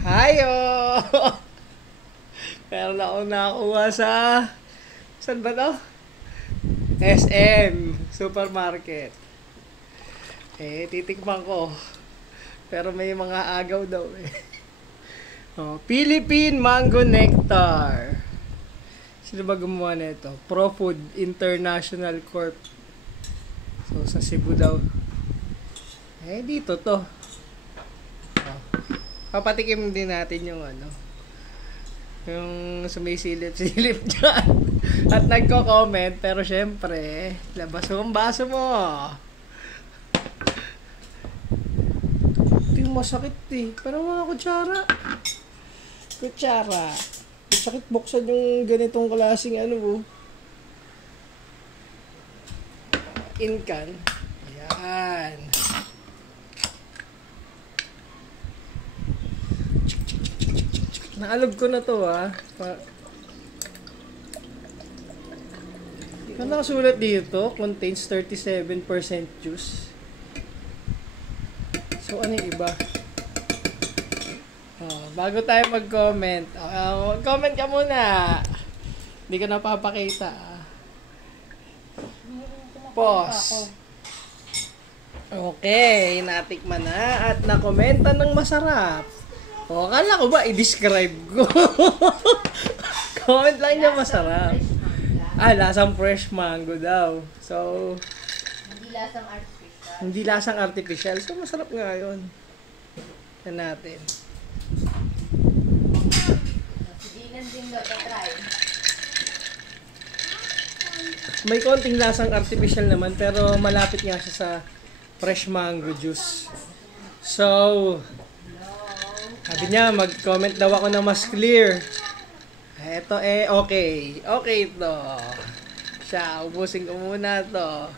Hayo! Pero na ako nakakuha sa... Saan ba to? SM. Supermarket. Titikman ko. Pero may mga agaw daw eh. Philippine Mango Nectar. Sino ba gumawa nito? ProFood International Corp. So, sa Cebu daw. Dito to. Papatikim din natin yung yung sumisilip-silip dyan. At nagko-comment, pero syempre, labas mo ang baso mo. Ito yung masakit eh. Pero mga kutsara. Sakit buksan yung ganitong klaseng inkan. Ayan. Naalog ko na to Ano nakasulat dito? Contains 37% juice. So ano yung iba? Bago tayo mag-comment, comment ka muna. Hindi ko napapakita. Pause. Okay, natikman na at nakomenta ng masarap. Akala ko ba i-describe ko? Comment lang niya masarap. Lasang fresh mango daw. So, hindi lasang artificial. So, masarap nga yun. Yan natin. May konting lasang artificial naman, pero malapit nga siya sa fresh mango juice. So, sabi niya, mag-comment daw ako na mas clear. Ito okay. Okay ito. Siya, ubusin ko muna to.